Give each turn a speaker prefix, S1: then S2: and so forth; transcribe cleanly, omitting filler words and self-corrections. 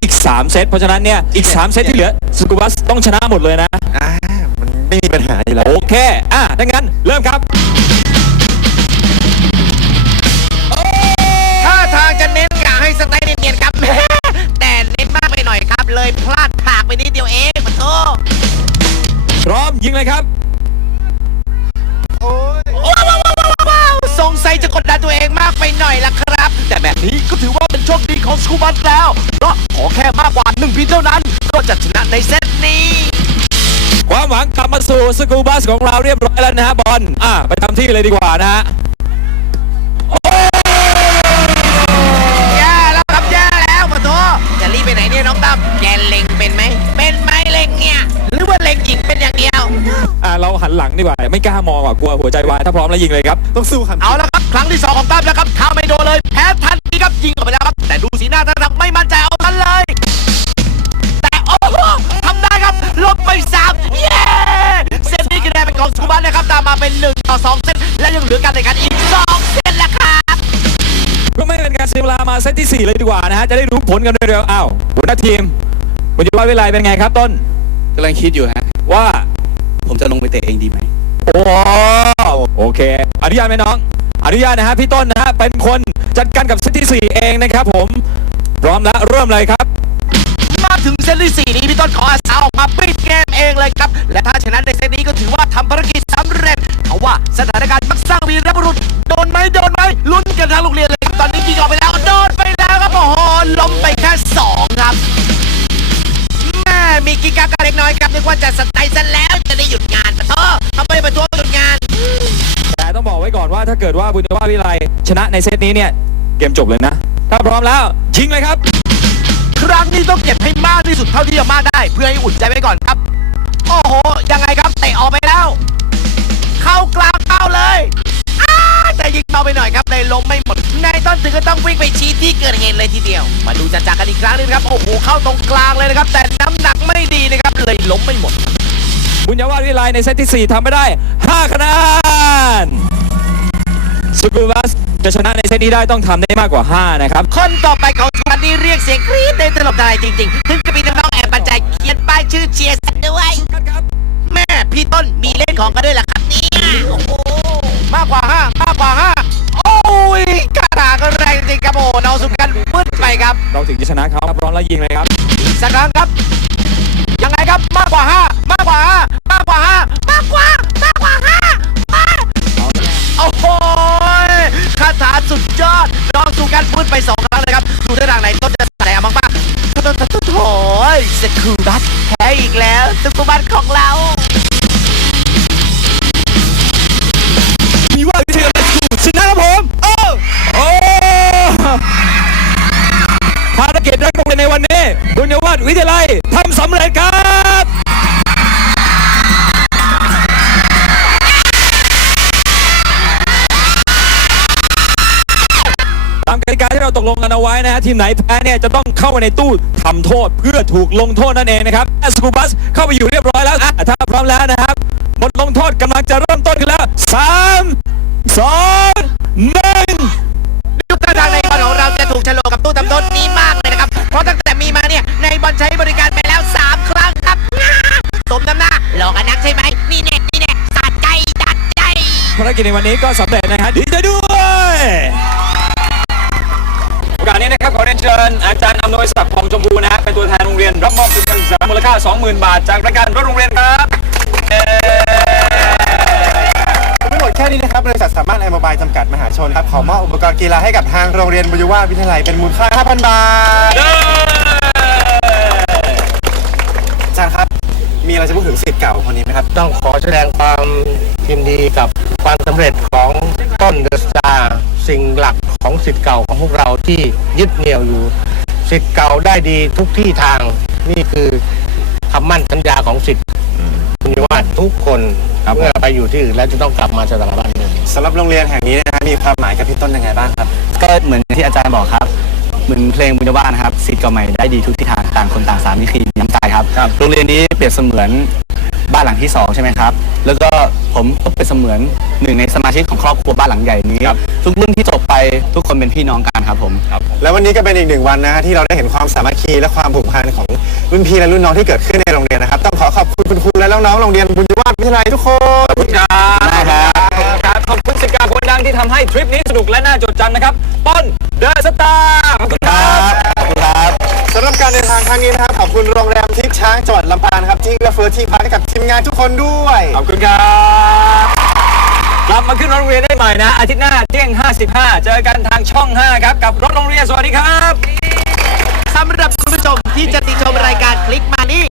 S1: อีก3เซตเพราะฉะนั้นเนี่ยอีก3เซตที่เหลือสกูบัสต้องชนะหมดเลยนะ
S2: มันไม่มีปัญหาอยู่แล้ว
S1: โอเคดังนั้นเริ่มครับ
S3: ท่าทางจะเน้นกะให้สไตล์เนียนๆครับ แต่เน้นมากไปหน่อยครับเลยพลาดถากไปนิดเดียวเองขอโทษ
S1: พร้อมยิงเลยครับ
S3: ว้าวสงสัยจะกดดันตัวเองมากไปหน่อยละครับ แต่แบบนี้ก็ถือว่าเป็นโชคดีของสกูบัสแล้วเพราะขอแค่มากกว่า1 พินเท่านั้นก็จะชนะในเซตนี้
S1: ความหวังกลับมาสู่สกูบัสของเราเรียบร้อยแล้วนะฮะบอลไปทำที่เลยดีกว่านะฮะ
S3: แย่แล้วครับแย่แล้วขอโทษจะรีบไปไหนเนี่ยน้องตั้มแกเล็งเป็นไหมเล็งเนี่ยหรือว่าเล็งยิงเป็นอย่างเดียว
S1: เราหันหลังดีกว่าไม่กล้ามองกลัวหัวใจวายถ้าพร้อมแล้วยิงเลยครับ
S2: ต้องสู้ครับ
S3: เอาละครับครั้งที่2ของตั้มแล้วครับเข้าไม่โดนเลยแพ้ทันทีครับยิงออกไปแล้วครับแต่ดูสีหน้าท่านไม่มั่นใจเอาทันเลยแต่โอ้โหทำได้ครับลบไป3เย้เซตนี้คะแนนเป็นของสกูบัสนะครับตามมาเป็น1-2เซตและยังเหลือการแข่งขันอีก2เซตแล้วครับ
S1: ก็ไม่เป็นการเสียเวลามาเซตที่4เลยดีกว่านะฮะจะได้รู้ผลกันเร็วๆหัวหน้าทีมคุณจะว่าเวลาเป็นไงครับต้น
S2: กำลังคิดอยู่ฮะ
S1: ว่า
S2: ผมจะลงไปเตะเองดีไหม
S1: โอเคอนุญาตไหมน้องอนุญาตนะฮะพี่ต้นนะฮะเป็นคนจัดการกับเซตที่4เองนะครับผมพร้อมแล้วเริ่มเลยครับ
S3: มาถึงเซตที่4นี้พี่ต้นขออาสาออกมาปิดเกมเองเลยครับและถ้าชนะในเซตนี้ก็ถือว่าทำภารกิจสำเร็จเขาว่าสถานการณ์มักสร้างวีรบุรุษโดนไหมลุ้นกันทั้งโรงเรียนเลยครับตอนนี้ยิงออกไปแล้วโดนไปแล้วครับโอ้โหล้มไปแค่2ครับแม่มีกิกาการเล็กน้อยครับนึกว่าจะสไตล์ซะแล้วจะได้หยุดงานปะท้อทำไมประท้วงหยุดงาน
S1: แต่ต้องบอกไว้ก่อนว่าถ้าเกิดว่าบุญว่าวิไลชนะในเซตนี้เนี่ยเกมจบเลยนะถ้าพร้อมแล้วยิงเลยครับ
S3: ครั้งนี้ต้องเก็บให้มากที่สุดเท่าที่จะมากได้เพื่อให้อุ่นใจไว้ก่อนครับโอ้โหยังไงครับเตะออกไปแล้วเข้ากลางเป้าเลยแต่ยิงเบาไปหน่อยครับเลยล้มไม่หมดนายต้นถึงก็ต้องวิ่งไปชี้ที่เกิดเหตุเลยทีเดียวมาดูจัดกันอีกครั้งนึงครับโอ้โหเข้าตรงกลางเลยนะครับแต่น้ำหนักไม่ดีนะครับเลยล้มไม่หมด
S1: บุญญาวาดวิไลในเซตที่4ทำไม่ได้5คะแนนสกูบัสจะชนะในเซตนี้ได้ต้องทำได้มากกว่า5นะครับ
S3: คนต่อไปของวันนี้เรียกเสียงกรี๊ดได้ตลบอะไรจริงๆถึงจะมีน้องๆแอบปัจจัยเขียนป้ายชื่อเชียร์ด้วยแม่พี่ต้นมีเล่นของกันด้วยล่ะครับนี่โอ้โหมากกว่า5โอ้ยกระถางก็แรงจริงครับโอ้น้องสุกันมืดไปครับ
S1: เราถึงจะชนะเขาครับพร้อมแล้วยิงเลยครับ
S3: สักครั้งครับยังไงครับมากกว่า5โอ้โหคาถาสุดยอดน้องสุกันมืดไป2ครั้งเลยครับดูได้ทางไหนต้นจะแสดงบ้างโถ่สกูบัสแพ้อีกแล้วสกูบัสของเรา
S1: มีว่าวิทยาลัยชนะครับผมภารกิจแรกของในวันนี้บุญยวาดวิทยาลัยทำสำเร็จครับตามกติกาที่เราตกลงกันเอาไว้นะฮะทีมไหนแพ้เนี่ยจะต้องเข้าไปในตู้ทำโทษเพื่อถูกลงโทษนั่นเองนะครับสกูบัสเข้าไปอยู่เรียบร้อยแล้วถ้าพร้อมแล้วนะครับบทลงโทษกำลังจะเริ่มต้นกันแล้ว3 2 1
S3: ทุกท่าทางในบอลของเราจะถูกฉลกกับตู้ทำโทษนี้มากเลยนะครับเพราะตั้งแต่มีมาเนี่ยในบอลใช้บริการไปแล้ว3 ครั้งครับสมน้ำหน้าหลอกกันนักใช่ไหมนี่แน่สะใจดัดใจ
S1: ภารกิจในวันนี้ก็สำเร็จนะครับดีใจด้วยโอกาสนี้นะครับขอเรียนเชิญอาจารย์อำนวยศักดิ์ ผ่องชมพูนะฮะเป็นตัวแทนโรงเรียนรับมอบทุนการศึกษามูลค่า 20,000 บาทจากรายการรถโรงเรียนครับ
S2: ไม่หมดแค่นี้นะครับบริษัทสามารถมอบายจำกัดมหาชนครับขอมอบอุปกรณ์กีฬาให้กับทางโรงเรียนบุญยวาดวิทยาลัยเป็นมูลค่า 5,000 บาทอาจารย์ครับมีอะไรจะพูดถึงศิษย์เก่าคนนี้ไหมครับ
S4: ต้องขอแสดงความยินดีกับความสำเร็จของต้นเดอะสตาร์สิ่งหลักของศิษย์เก่าของพวกเราที่ยึดเหนี่ยวอยู่ศิษย์เก่าได้ดีทุกที่ทางนี่คือคำมั่นสัญญาของศิษย์บุญยวาดทุกคนเมื่อไปอยู่ที่อื่นแล้วจะต้องกลับมาสถาบัน
S2: สำหรับโรงเรียนแห่งนี้นะครับมีความหมายกับพี่ต้นยังไงบ้างครับ
S5: ก็เหมือนที่อาจารย์บอกครับเหมือนเพลงบุญยวาทนะครับศิษย์เก่าใหม่ได้ดีทุกทิศทางต่างคนต่างสามัคคีน้ำใจครับโรงเรียนนี้เปรียบเสมือนบ้านหลังที่ 2ใช่ไหมครับแล้วก็ผมก็เป็นเสมือนหนึ่งในสมาชิกของครอบครัวบ้านหลังใหญ่นี้ทุกรุ่นที่จบไปทุกคนเป็นพี่น้องกันครับผม
S2: แล้ววันนี้ก็เป็นอีกหนึ่งวันนะฮะที่เราได้เห็นความสามัคคีและความผูกพันของรุ่นพี่และรุ่นน้องที่เกิดขึ้นในโรงเรียนนะครับต้องขอขอบคุณคุณครูและน้องๆโรงเรียนบุญยวาฒวิทยาลัยทุกคน
S5: ได้ครับ
S1: ครับขอบคุณศิษย์เก่าคนดังที่ทำให้ทริปนี้สนุกและน่าจดจำนะครับต้นเดอะสตาร์ขอบคุณครับ
S5: ขอบคุณครับ
S2: สำหรับการเดินทางครั้งนี้นะครับขอบคุณโรงแรมทิพย์ช้างจังหวัดลำปางนะครับที่เอื้อเฟื้อที่พักให้กับทีมงานทุกคนด้วย
S1: ขอบคุณครับกลับมาขึ้นรถโรงเรียนได้ใหม่นะอาทิตย์หน้าเที่ยง 55 เจอกันทางช่อง 5 ครับกับรถโรงเรียนสวัสดีครับ
S3: สำหรับคุณผู้ชมที่จะติชมรายการคลิกมานี่